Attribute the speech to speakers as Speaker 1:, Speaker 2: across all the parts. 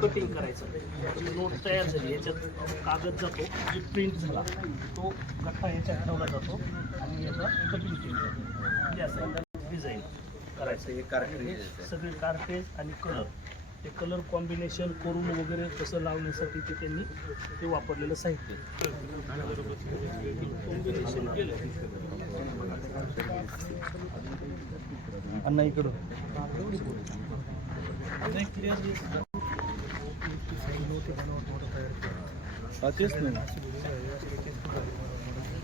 Speaker 1: Cutting म्हणजे करायचं. म्हणजे नोट तयार झाली. याच्यात कागद जातो. प्रिंट झाला तो गठ्ठा याच्यात ठेवला जातो आणि याचा कटिंग केली जाते. म्हणजे असं डिझाईन करायचं. हे कार्टेज सगळे कार्टेज आणि कलर ते कलर कॉम्बिनेशन करून वगैरे कसं लावण्यासाठी ते त्यांनी ते वापरलेलं साहित्य. कॉम्बिनेशन केलं
Speaker 2: अण्णा इकडं. तेच नाही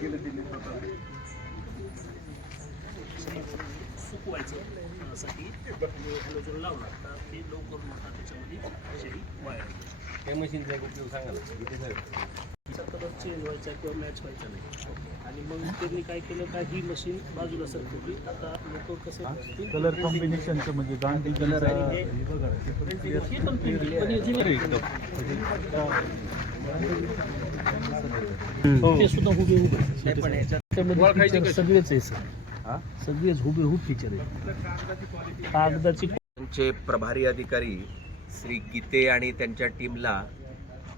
Speaker 1: डिझाईन स्कॅनर सुकवायचं साठी हॅलोजन लावणार तर ते लवकर मोठा त्याच्यामध्ये अशाही वायर
Speaker 3: त्या मशीनचा उपयोग सांगा ना. किती झालं?
Speaker 1: तिचा कलर चेंज व्हायचा किंवा मॅच व्हायचा नाही. आणि मग त्यांनी काय केलं का ही मशीन बाजूला सरकवली आता लोक कसं
Speaker 4: कलर कॉम्बिनेशनचं म्हणजे गांधी कलर
Speaker 1: हे पण पण ते सुद्धा हुबेहूब आहे. त्याच्यामध्ये feature सगळेच आहे सर सगळेच हुबेहूब फीचर आहे कागदाची
Speaker 3: त्यांचे प्रभारी अधिकारी श्री गीते आणि त्यांच्या टीमला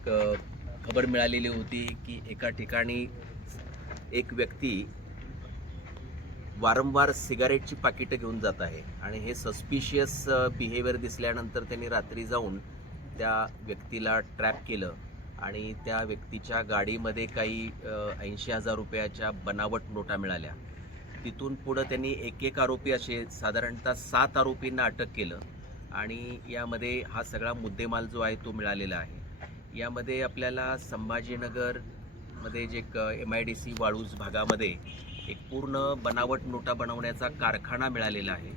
Speaker 3: खबर मिळालेली होती की एका ठिकाणी एक व्यक्ती वारंवार सिगारेटची पाकिटं घेऊन जात आहे आणि हे सस्पिशियस बिहेवियर दिसल्यानंतर त्यांनी रात्री जाऊन त्या व्यक्तीला ट्रॅप केलं. आणि त्या व्यक्तीच्या गाडीमध्ये काही ऐंशी हजार रुपयाच्या बनावट नोटा मिळाल्या. तिथून पुढं त्यांनी एक एक आरोपी असे साधारणतः सात आरोपींना अटक केलं आणि यामध्ये हा सगळा मुद्देमाल जो आहे तो मिळालेला आहे. यामध्ये आपल्याला संभाजीनगरमध्ये जे क M I D C Waluj भागामध्ये एक पूर्ण बनावट नोटा बनवण्याचा कारखाना मिळालेला आहे.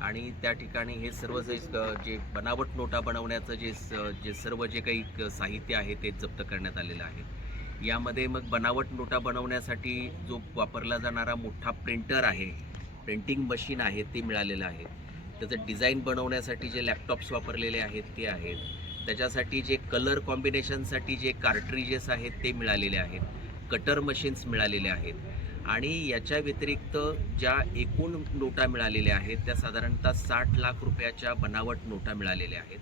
Speaker 3: आणि त्या ठिकाणी हे सर्व जे जे बनावट नोटा बनवण्याचं जे स- जे सर्व जे काही क- साहित्य आहे ते जप्त करण्यात आलेलं आहे. यामध्ये मग बनावट नोटा बनवण्यासाठी जो वापरला जाणारा मोठा प्रिंटर आहे प्रिंटिंग मशीन आहे ते मिळालेलं आहे. त्याचं डिझाईन बनवण्यासाठी जे लॅपटॉप्स वापरलेले आहेत ते आहेत. त्याच्यासाठी जे कलर कॉम्बिनेशनसाठी जे कार्ट्रिजेस आहेत ते मिळालेले आहेत. कटर मशीन्स मिळालेले आहेत. आणि याच्या व्यतिरिक्त ज्या एकूण नोटा मिळालेल्या आहेत त्या साधारणतः साठ लाख रुपयाच्या बनावट नोटा मिळालेल्या आहेत.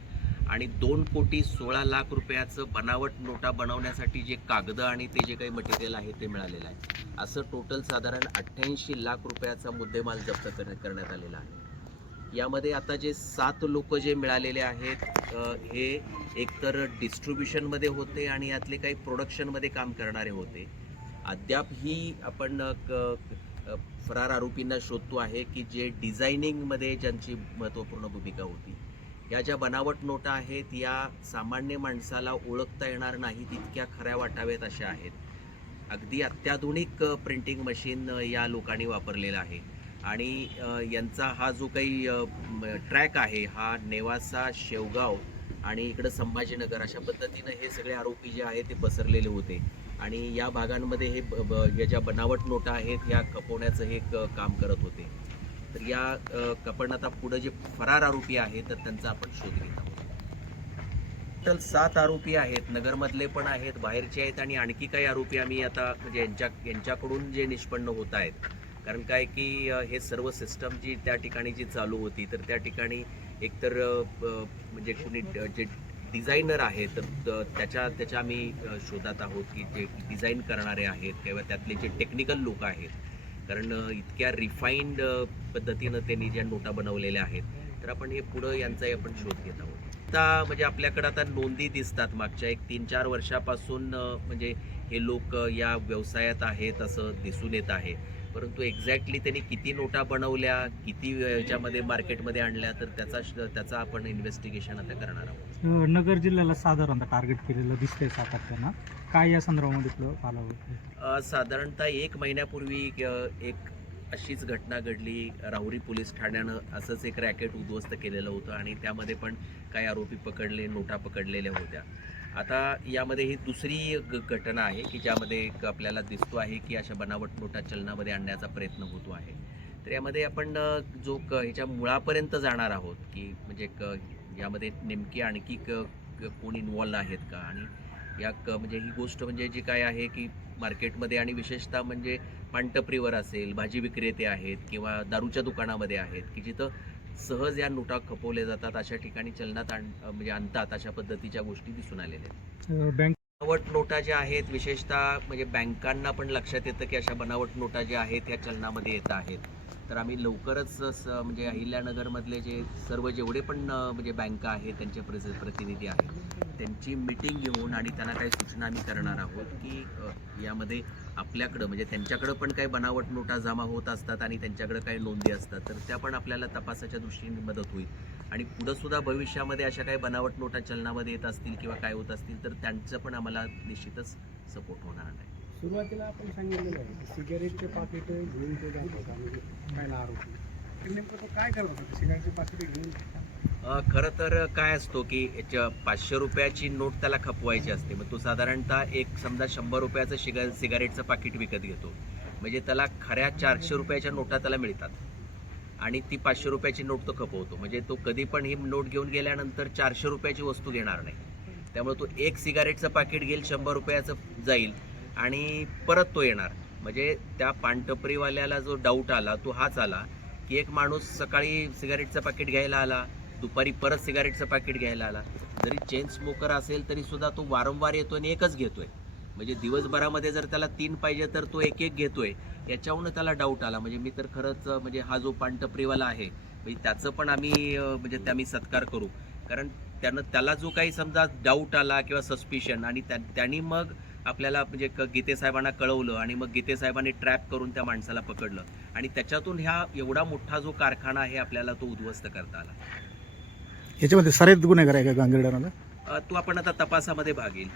Speaker 3: आणि दोन कोटी सोळा लाख रुपयाचं बनावट नोटा बनवण्यासाठी जे कागदं आणि ते जे काही मटेरियल आहे ते मिळालेलं आहे. असं टोटल साधारण अठ्ठ्याऐंशी लाख रुपयाचा मुद्देमाल जप्त कर करण्यात आलेला आहे. यामध्ये आता जे सात लोक जे मिळालेले आहेत हे एकतर डिस्ट्रीब्युशनमध्ये होते आणि यातले काही प्रोडक्शनमध्ये काम करणारे होते. अद्याप ही आपण क- फरार आरोपींना शोधतो आहे की जे डिझायनिंगमध्ये ज्यांची महत्त्वपूर्ण भूमिका होती. या ज्या बनावट नोटा आहेत या सामान्य माणसाला ओळखता येणार नाही तितक्या खऱ्या वाटाव्यात अशा आहेत. अगदी अत्याधुनिक प्रिंटिंग मशीन या लोकांनी वापरलेलं आहे. आणि यांचा हा जो काही ट्रॅक आहे हा नेवासा शेवगाव आणि इकडं संभाजीनगर अशा पद्धतीनं हे सगळे आरोपी जे आहेत ते पसरलेले होते. आणि या भागांमध्ये हे या ज्या बनावट नोटा आहेत या खपवण्याचं हे काम करत होते. तर या अ, आता पुढे जे फरार आरोपी आहेत तर त्यांचा आपण शोध घेत आहोत. टोटल सात आरोपी आहेत नगरमधले पण आहेत बाहेरचे आहेत आणि आणखी काही आरोपी आम्ही आता म्हणजे यांच्या यांच्याकडून जे निष्पन्न होत आहेत. कारण काय की हे सर्व सिस्टम जी त्या ठिकाणी जी चालू होती तर त्या ठिकाणी एकतर म्हणजे कुणी जे डिझायनर आहेत त- त्याच्या त्याच्या आम्ही शोधात आहोत की जे डिझाईन करणारे आहेत किंवा त्यातले जे टेक्निकल लोक आहेत. कारण इतक्या रिफाईंड पद्धतीनं त्यांनी ज्या नोटा बनवलेल्या आहेत तर आपण हे पुढं यांचाही आपण शोध घेत आहोत. आता म्हणजे आपल्याकडे आता नोंदी दिसतात मागच्या एक तीन चार वर्षापासून म्हणजे हे लोक या व्यवसायात आहेत असं दिसून येत आहे. परंतु एक्झॅक्टली त्यांनी किती नोटा बनवल्या किती याच्यामध्ये मार्केटमध्ये आणल्या तर त्याचा त्याचा आपण इन्व्हेस्टिगेशन आता करणार आहोत.
Speaker 5: नगर जिल्ह्याला साधारणतः टार्गेट केलेलं दिसतंय सातत्यानं. काय या संदर्भामध्ये पुढं
Speaker 3: साधारणतः एक महिन्यापूर्वी एक अशीच घटना घडली. राहुरी पोलीस ठाण्यानं असंच एक रॅकेट उद्ध्वस्त केलेलं होतं आणि त्यामध्ये पण काही आरोपी पकडले नोटा पकडलेल्या होत्या. आता यामध्ये ही दुसरी घटना आहे की ज्यामध्ये एक आपल्याला दिसतो आहे की अशा बनावट नोटा चलनामध्ये आणण्याचा प्रयत्न होतो आहे. तर यामध्ये आपण जो क ह्याच्या मुळापर्यंत जाणार आहोत की म्हणजे क यामध्ये नेमकी आणखी क क- कोण इन्वॉल्व आहेत का? आणि या क म्हणजे ही गोष्ट म्हणजे जी काय आहे की मार्केटमध्ये आणि विशेषतः म्हणजे पानटपरीवर असेल भाजी विक्रेते आहेत किंवा दारूच्या दुकानामध्ये आहेत की जिथं सहज या नोटा खपवल्या जातात अशा ठिकाणी चलनात आण म्हणजे आणतात अशा पद्धतीच्या गोष्टी दिसून आलेल्या आहेत.
Speaker 5: बँक
Speaker 3: बनावट नोटा ज्या आहेत विशेषतः म्हणजे बँकांना पण लक्षात येतं की अशा बनावट नोटा ज्या आहेत या चलनामध्ये येत आहेत. तर आम्ही लवकरच म्हणजे अहिल्यानगरमधले जे सर्व जेवढे पण म्हणजे बँका आहेत त्यांचे प्रतिनिधी आहेत त्यांची मिटिंग घेऊन आणि त्यांना काही सूचना आम्ही करणार आहोत की यामध्ये आपल्याकडं म्हणजे त्यांच्याकडं पण काही बनावट नोटा जमा होत असतात आणि त्यांच्याकडं काही नोंदी असतात तर त्या पण आपल्याला तपासाच्या दृष्टीने मदत होईल. आणि पुढंसुद्धा भविष्यामध्ये अशा काही बनावट नोटा चलनामध्ये येत असतील किंवा काय होत असतील तर त्यांचं पण आम्हाला निश्चितच सपोर्ट होणार नाही.
Speaker 6: सुरुवातीला आपण सांगितलेलं आहे की सिगारेटचे पाकिट घेऊन ते जात होता म्हणजे काय आरोपी नेमकं तो काय करत होता? सिगारेटचे पाकिट घेऊन
Speaker 3: खरं तर काय असतो की याच्या पाचशे रुपयाची नोट त्याला खपवायची असते. मग तो साधारणतः एक समजा शंभर रुपयाचं शिगा सिगारेटचं पाकिट विकत घेतो. म्हणजे त्याला खऱ्या चारशे रुपयाच्या नोटा त्याला मिळतात. आणि ती पाचशे रुपयाची नोट तो खपवतो. म्हणजे तो कधी पण ही नोट घेऊन गेल्यानंतर चारशे रुपयाची वस्तू घेणार नाही. त्यामुळे तो एक सिगारेटचं पाकिट घेईल शंभर रुपयाचं जाईल. आणि परत तो येणार. म्हणजे त्या पानटपरीवाल्याला जो डाऊट आला तो हाच आला की एक माणूस सकाळी सिगारेटचं पाकिट घ्यायला आला दुपारी परत सिगारेटचं पाकिट घ्यायला आला. जरी चेन स्मोकर असेल तरी सुद्धा तो वारंवार येतो आणि एकच घेतोय. म्हणजे दिवसभरामध्ये जर त्याला तीन पाहिजे तर तो एक एक घेतोय. याच्यावरून त्याला डाऊट आला. म्हणजे मी तर खरंच म्हणजे हा जो पानटपरीवाला आहे म्हणजे त्याचं पण आम्ही म्हणजे ते आम्ही सत्कार करू. कारण त्यानं त्याला जो काही समजा डाऊट आला किंवा सस्पिशन आणि त्या त्यांनी मग आपल्याला म्हणजे क- गीते साहेबांना कळवलं आणि मग गीते साहेबांनी ट्रॅप करून त्या माणसाला पकडलं. आणि त्याच्यातून ह्या एवढा मोठा जो कारखाना आहे आपल्याला तो उद्ध्वस्त करता आला.
Speaker 2: याच्यामध्ये सरेत गुन्हेगार आहे का गांगीर्डाला
Speaker 3: अ, तो आपण आता तपासामध्ये भाग येईल.